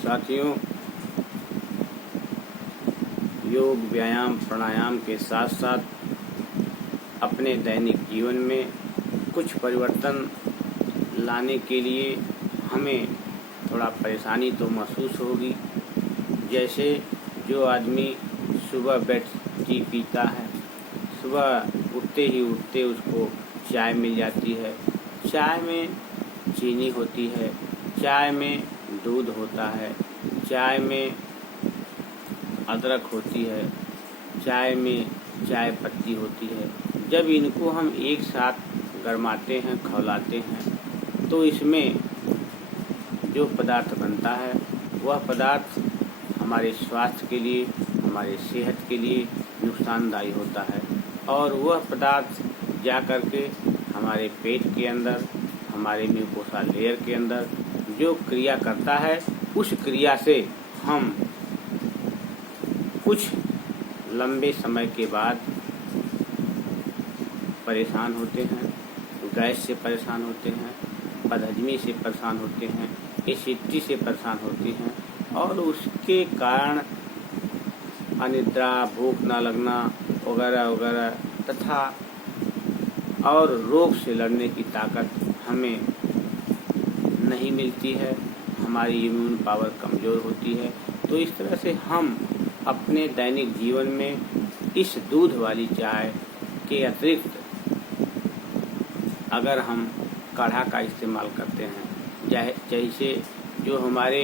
साथियों, योग, व्यायाम, प्राणायाम के साथ साथ अपने दैनिक जीवन में कुछ परिवर्तन लाने के लिए हमें थोड़ा परेशानी तो महसूस होगी। जैसे जो आदमी सुबह बेड टी पीता है, सुबह उठते उसको चाय मिल जाती है। चाय में चीनी होती है, चाय में दूध होता है, चाय में अदरक होती है, चाय में चाय पत्ती होती है। जब इनको हम एक साथ गरमाते हैं, खौलाते हैं, तो इसमें जो पदार्थ बनता है वह पदार्थ हमारे स्वास्थ्य के लिए, हमारे सेहत के लिए नुकसानदायी होता है और वह पदार्थ जा कर के हमारे पेट के अंदर, हमारे म्यूकोसा लेयर के अंदर जो क्रिया करता है, उस क्रिया से हम कुछ लंबे समय के बाद परेशान होते हैं। गैस से परेशान होते हैं, बदहजमी से परेशान होते हैं, एसिडिटी से परेशान होते हैं और उसके कारण अनिद्रा, भूख न लगना वगैरह वगैरह तथा और रोग से लड़ने की ताकत हमें नहीं मिलती है। हमारी इम्यून पावर कमज़ोर होती है। तो इस तरह से हम अपने दैनिक जीवन में इस दूध वाली चाय के अतिरिक्त अगर हम काढ़ा का इस्तेमाल करते हैं, जैसे जो हमारे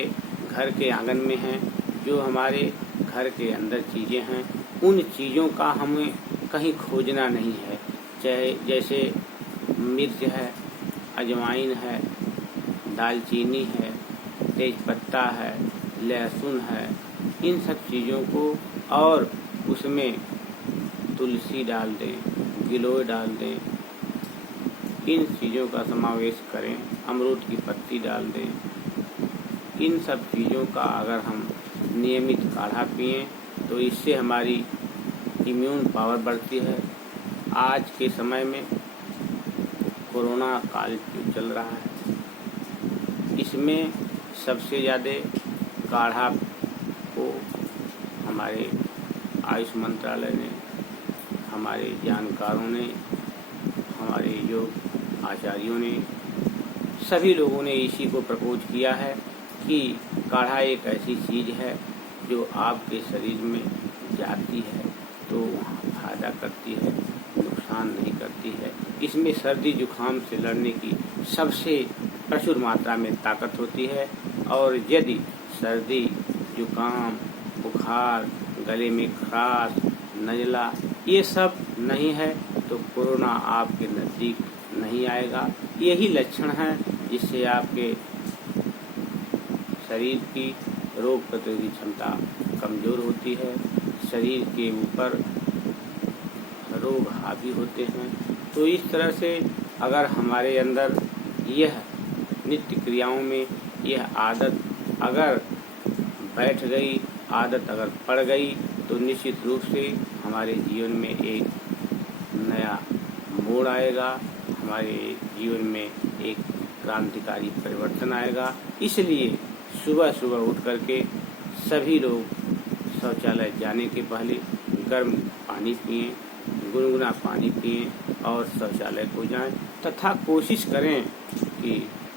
घर के आंगन में हैं, जो हमारे घर के अंदर चीज़ें हैं, उन चीज़ों का हमें कहीं खोजना नहीं है। चाहे जैसे मिर्च है, अजवाइन है, दालचीनी है, तेज़पत्ता है, लहसुन है, इन सब चीज़ों को और उसमें तुलसी डाल दें, गिलोय डाल दें, इन चीज़ों का समावेश करें, अमरूद की पत्ती डाल दें। इन सब चीज़ों का अगर हम नियमित काढ़ा पिएं तो इससे हमारी इम्यून पावर बढ़ती है। आज के समय में कोरोना काल जो चल रहा है, इसमें सबसे ज़्यादा काढ़ा को हमारे आयुष मंत्रालय ने, हमारे जानकारों ने, हमारे योग आचार्यों ने, सभी लोगों ने इसी को प्रपोज किया है कि काढ़ा एक ऐसी चीज़ है जो आपके शरीर में जाती है तो फायदा करती है, नुकसान नहीं करती है। इसमें सर्दी जुकाम से लड़ने की सबसे प्रचुर मात्रा में ताकत होती है और यदि सर्दी जुकाम, बुखार, गले में खराश, नज़ला ये सब नहीं है तो कोरोना आपके नज़दीक नहीं आएगा। यही लक्षण हैं जिससे आपके शरीर की रोग प्रतिरोधी क्षमता कमज़ोर होती है, शरीर के ऊपर रोग हावी होते हैं। तो इस तरह से अगर हमारे अंदर यह नित्य क्रियाओं में यह आदत अगर बैठ गई, आदत अगर पड़ गई, तो निश्चित रूप से हमारे जीवन में एक नया मोड़ आएगा, हमारे जीवन में एक क्रांतिकारी परिवर्तन आएगा। इसलिए सुबह सुबह उठ करके सभी लोग शौचालय जाने के पहले गर्म पानी पिएं, गुनगुना पानी पिएं और शौचालय को जाएं तथा कोशिश करें कि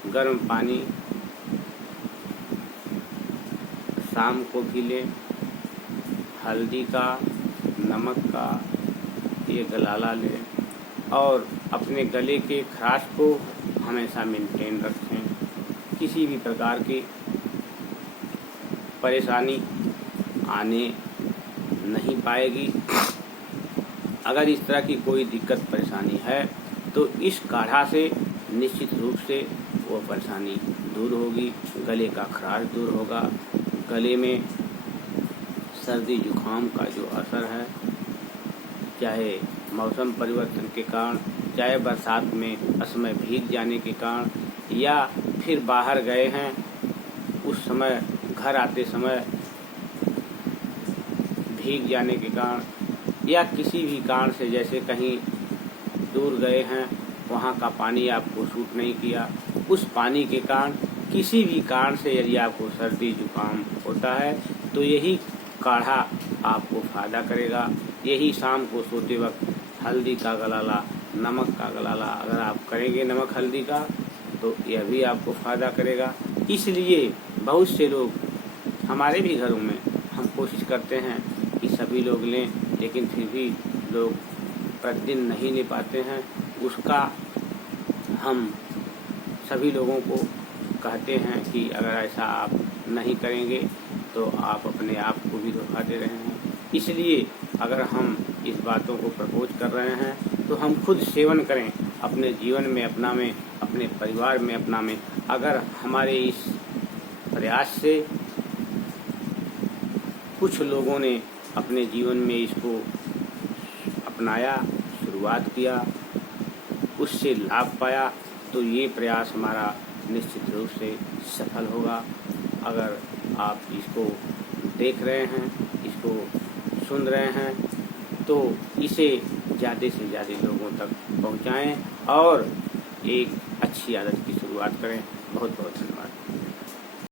गर्म पानी शाम को भी लें। हल्दी का, नमक का ये गलाला लें और अपने गले के खराश को हमेशा मेंटेन रखें। किसी भी प्रकार की परेशानी आने नहीं पाएगी। अगर इस तरह की कोई दिक्कत परेशानी है तो इस काढ़ा से निश्चित रूप से वो परेशानी दूर होगी, गले का खराश दूर होगा। गले में सर्दी जुकाम का जो असर है, चाहे मौसम परिवर्तन के कारण, चाहे बरसात में असमय भीग जाने के कारण या फिर बाहर गए हैं उस समय घर आते समय भीग जाने के कारण या किसी भी कारण से, जैसे कहीं दूर गए हैं वहाँ का पानी आपको सूट नहीं किया, उस पानी के कारण किसी भी कारण से यदि आपको सर्दी जुकाम होता है तो यही काढ़ा आपको फायदा करेगा। यही शाम को सोते वक्त हल्दी का गलाला, नमक का गलाला अगर आप करेंगे नमक हल्दी का तो यह भी आपको फायदा करेगा। इसलिए बहुत से लोग, हमारे भी घरों में हम कोशिश करते हैं कि सभी लोग लें, लेकिन फिर भी लोग प्रतिदिन नहीं ले पाते हैं। उसका हम सभी लोगों को कहते हैं कि अगर ऐसा आप नहीं करेंगे तो आप अपने आप को भी धोखा दे रहे हैं। इसलिए अगर हम इस बातों को प्रपोज कर रहे हैं तो हम खुद सेवन करें, अपने जीवन में अपना में, अपने परिवार में अपना में। अगर हमारे इस प्रयास से कुछ लोगों ने अपने जीवन में इसको अपनाया, शुरुआत किया, उससे लाभ पाया, तो ये प्रयास हमारा निश्चित रूप से सफल होगा। अगर आप इसको देख रहे हैं, इसको सुन रहे हैं, तो इसे ज़्यादा से ज़्यादा लोगों तक पहुंचाएं और एक अच्छी आदत की शुरुआत करें। बहुत बहुत धन्यवाद।